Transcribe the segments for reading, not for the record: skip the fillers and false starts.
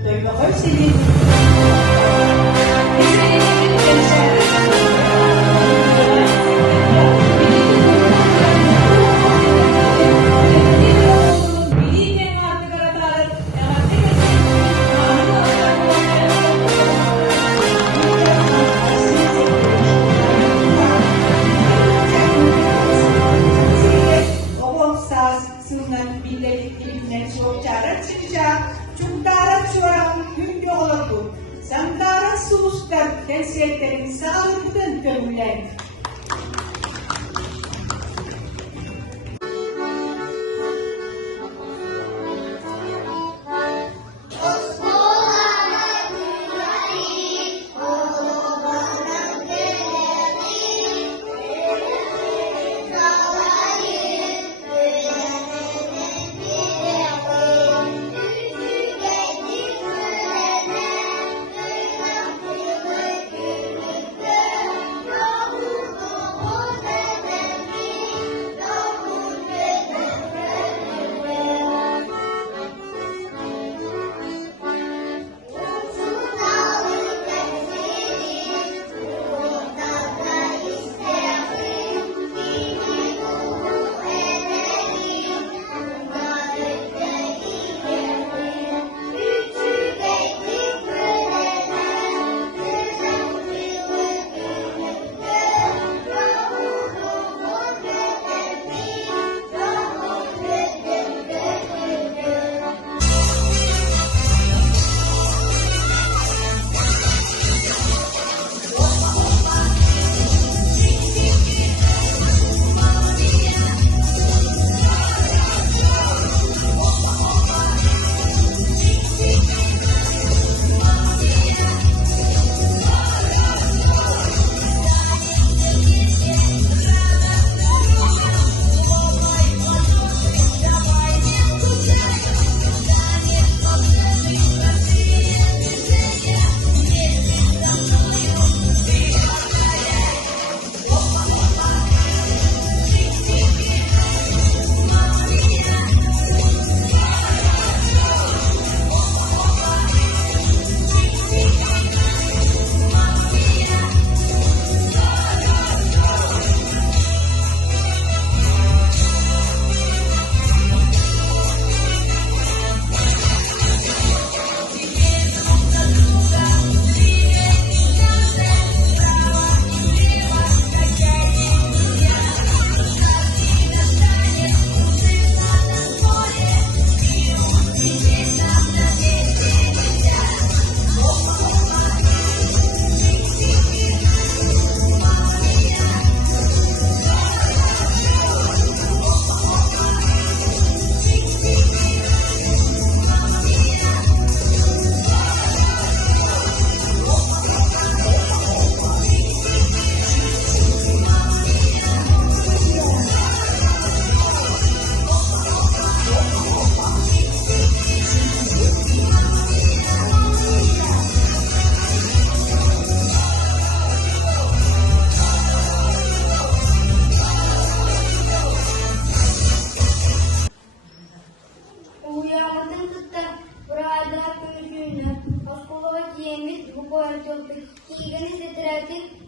Tuwing ako'y silid. Isinigin kayo sa Samtara sustar dan seterin sağlıklıdan görülen.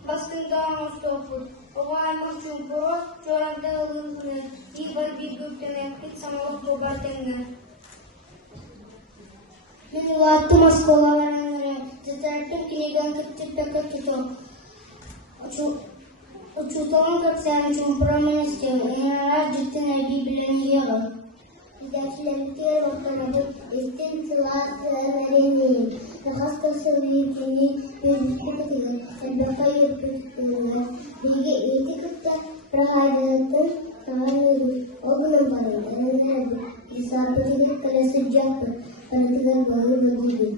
Baskından Mustafa, Ovalman Chumpuro, Choranda Lundne, Ibar Bigutene, Pitsamov Bogatene. Минулата Москва варенere, затъртим книган катипека тито. Учително как се Чумпро министер, и на раздите на Библия ни ела. Издателите рокарабут, истин цела намерение. Нахаста се уникини, юридикатига, ебаха юридикатига. Биге етиката, прахадата, тағаныру, огнам парада, нанхаду. Исапатига каласаджапа, паратига гвану бадиги.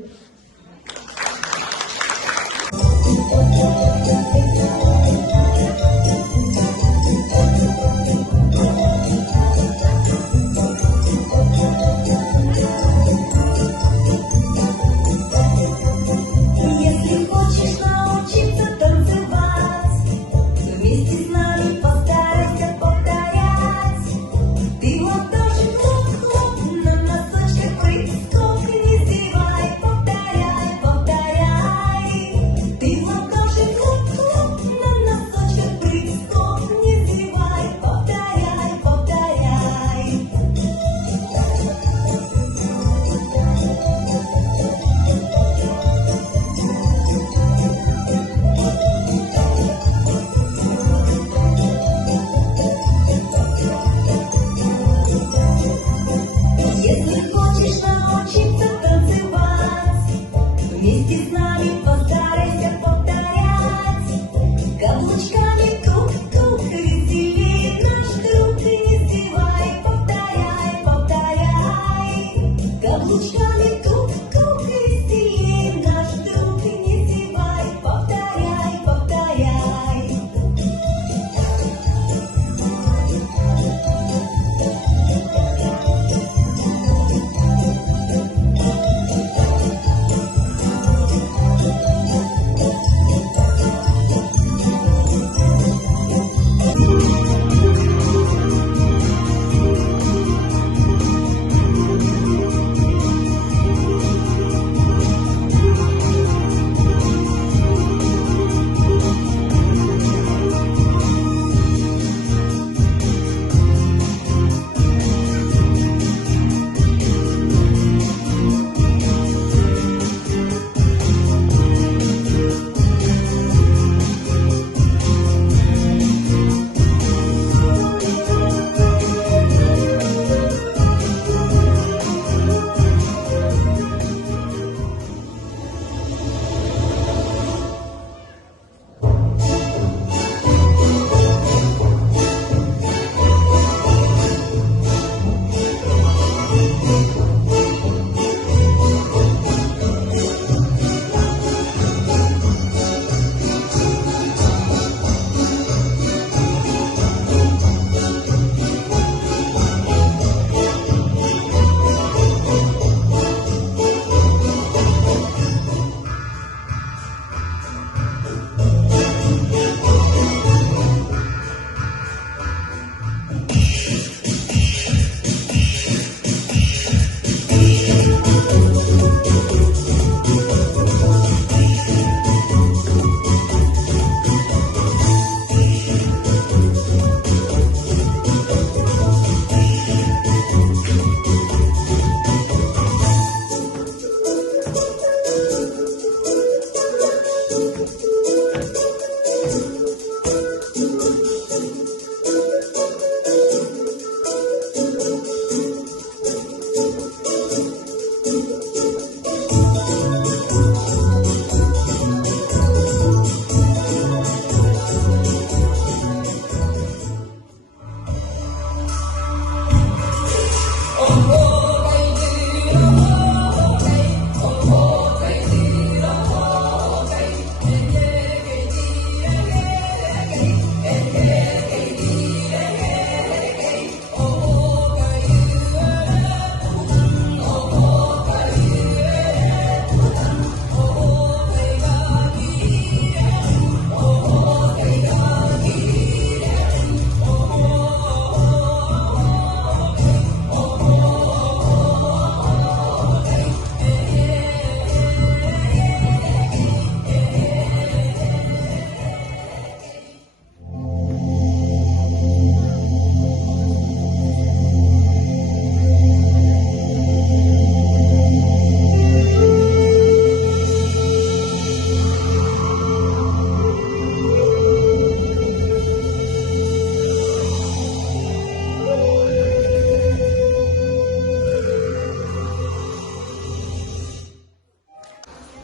Ты вот тоже хлоп-хлоп, на носочках прыг-скок, не зевай, повторяй. вместе с нами постарайся повторять. Каблучками тук-тук, веселее наш круг, не сбивай, повторяй, повторяй. Каблучками тук-тук, веселее наш друг, не сбивай, повторяй, повторяй.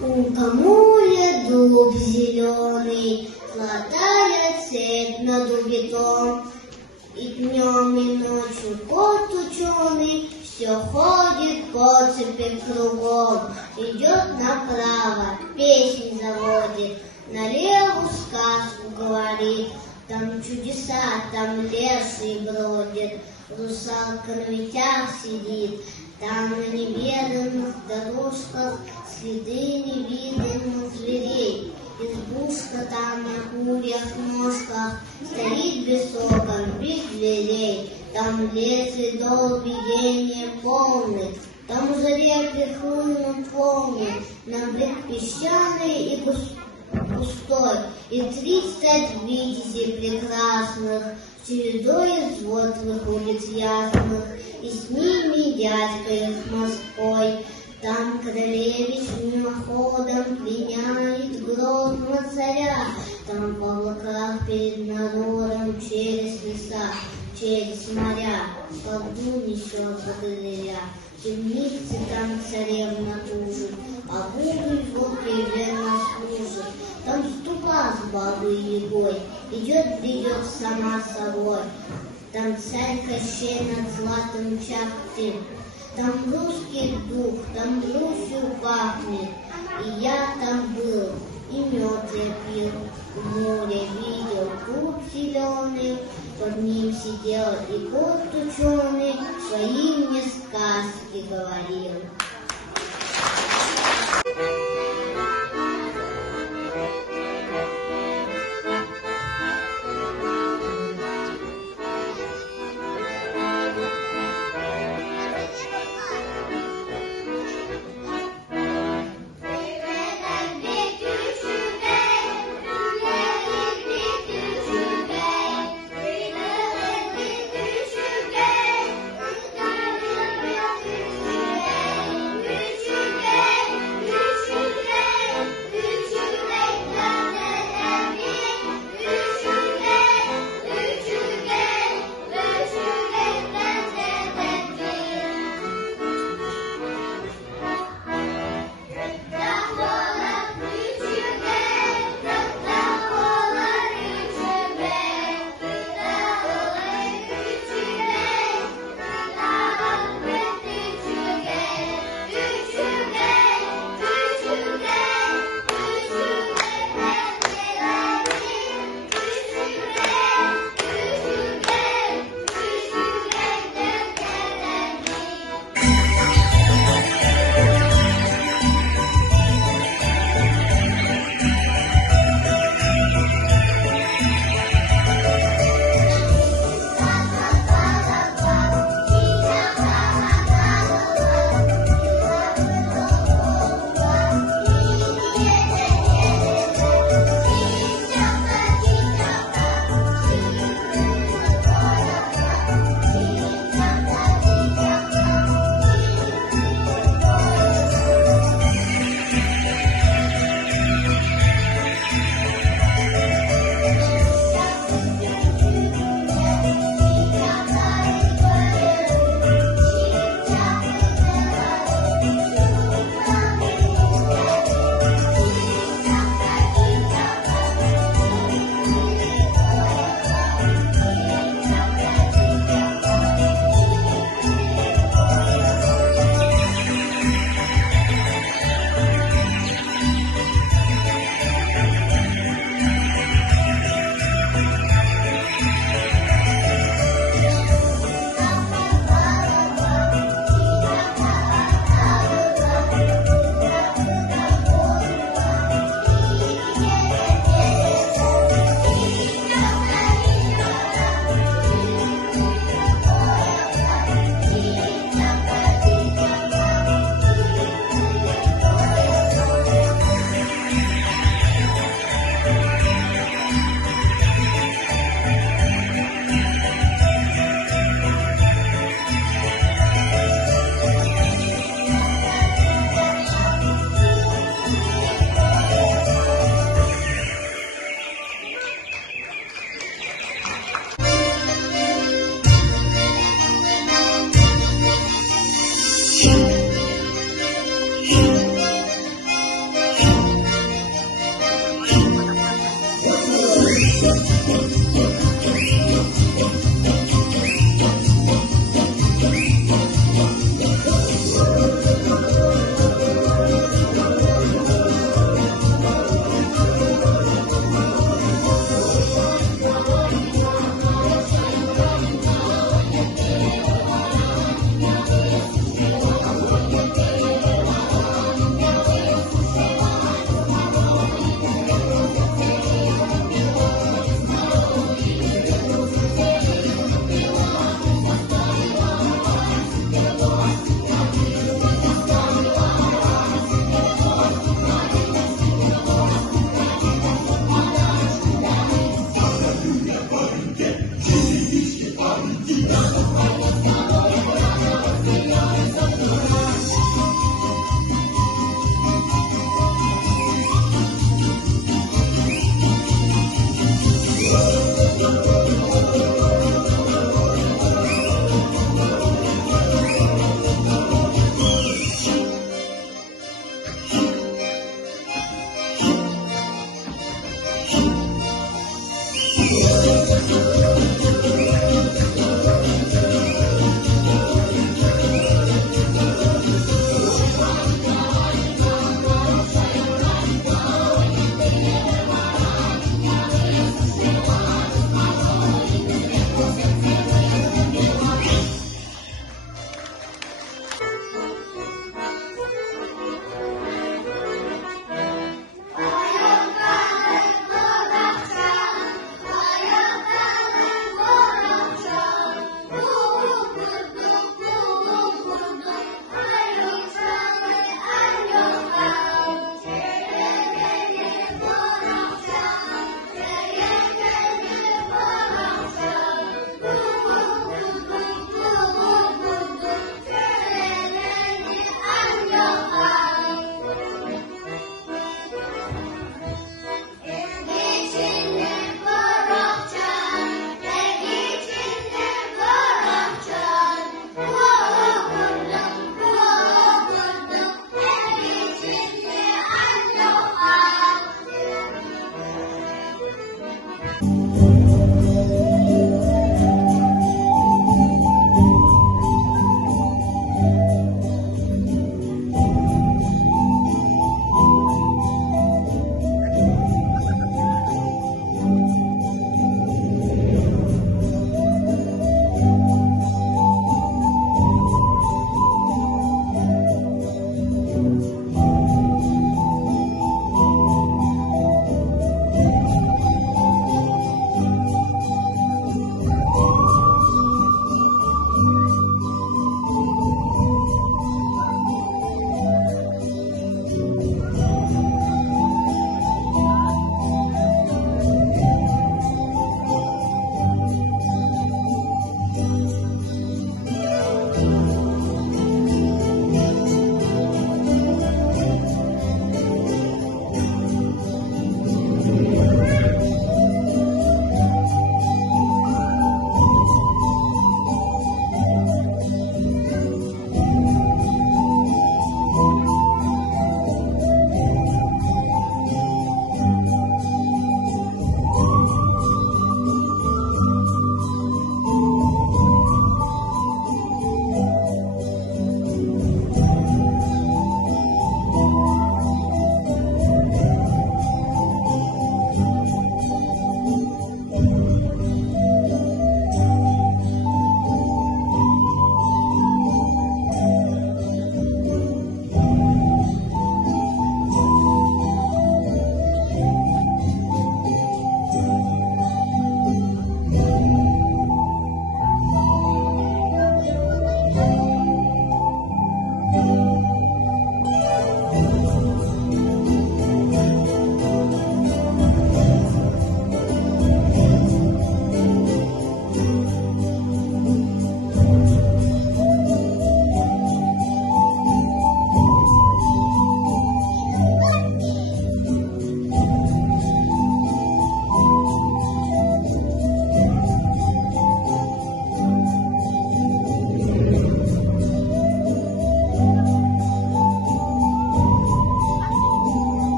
У комуля дуб зеленый, золотая цепь на дубе том. И днем, и ночью кот ученый все ходит по цепи кругом. Идет направо, песни заводит, налево сказку говорит. Там чудеса, там леший бродит, русалка на ветях сидит. Там на неведомых дорожках следы невиданных зверей. Избушка там на курьих ножках стоит без окон, без дверей. Там лес и дол видения полный, там у заре прихлынут волны, на брег песчаный и густой, и 30 витязей прекрасных, чередой злотных улиц ясных, и с ними дядька их морской. Там королевич мимоходом пленяет грозного царя, там в облаках перед народом через леса, через моря, колду несет богатыря. темнице там царевна тужит, а Гоголь вот верно служит. Там ступа с бабой Егой, идет сама собой. Там царь Кощей над златом чахтым, там русский дух, там Русью пахнет. И я там был, и мед я пил, в море видел пруд зеленый, под ним сидел и кот ученый, свои мне сказки говорил.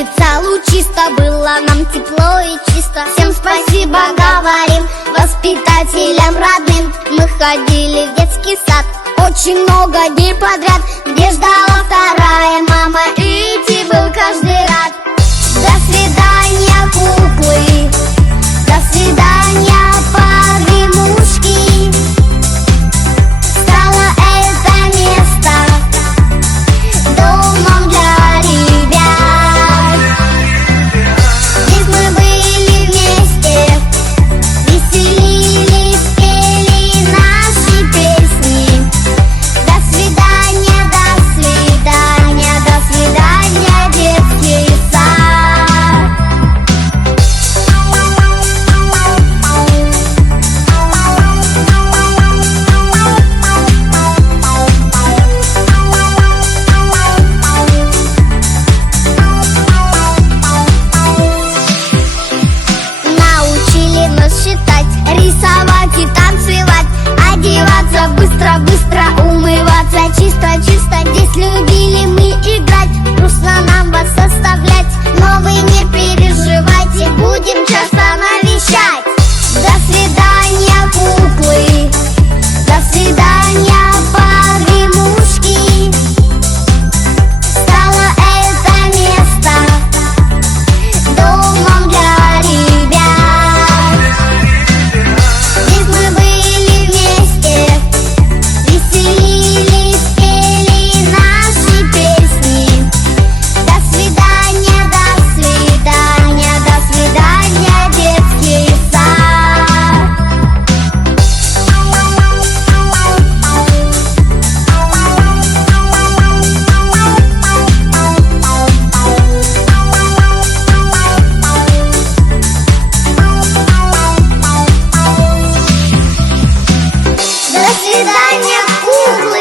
месяца лучисто, было нам тепло и чисто. Всем спасибо говорим воспитателям родным. Мы ходили в детский сад очень много дней подряд, где ждала вторая мама, и идти был каждый рад. До свидания, куклы, до свидания, погремушки. Стало это место домом для ребят. Здесь мы были вместе, веселились, пели наши песни. До свидания, до свидания, до свидания, детский сад. Научили нас считать, рисовать и танцевать, одеваться быстро-быстро, умываться чисто-чисто. Здесь любили мы играть, грустно нам вас оставлять, но вы не переживайте, будем часто навещать. До свидания, куклы, до свидания, погремушки. Стало это место домом для ребят. Здесь мы были вместе, веселились, пели наши песни. До свидания, до свидания, до свидания, детский сад. До свидания, куклы.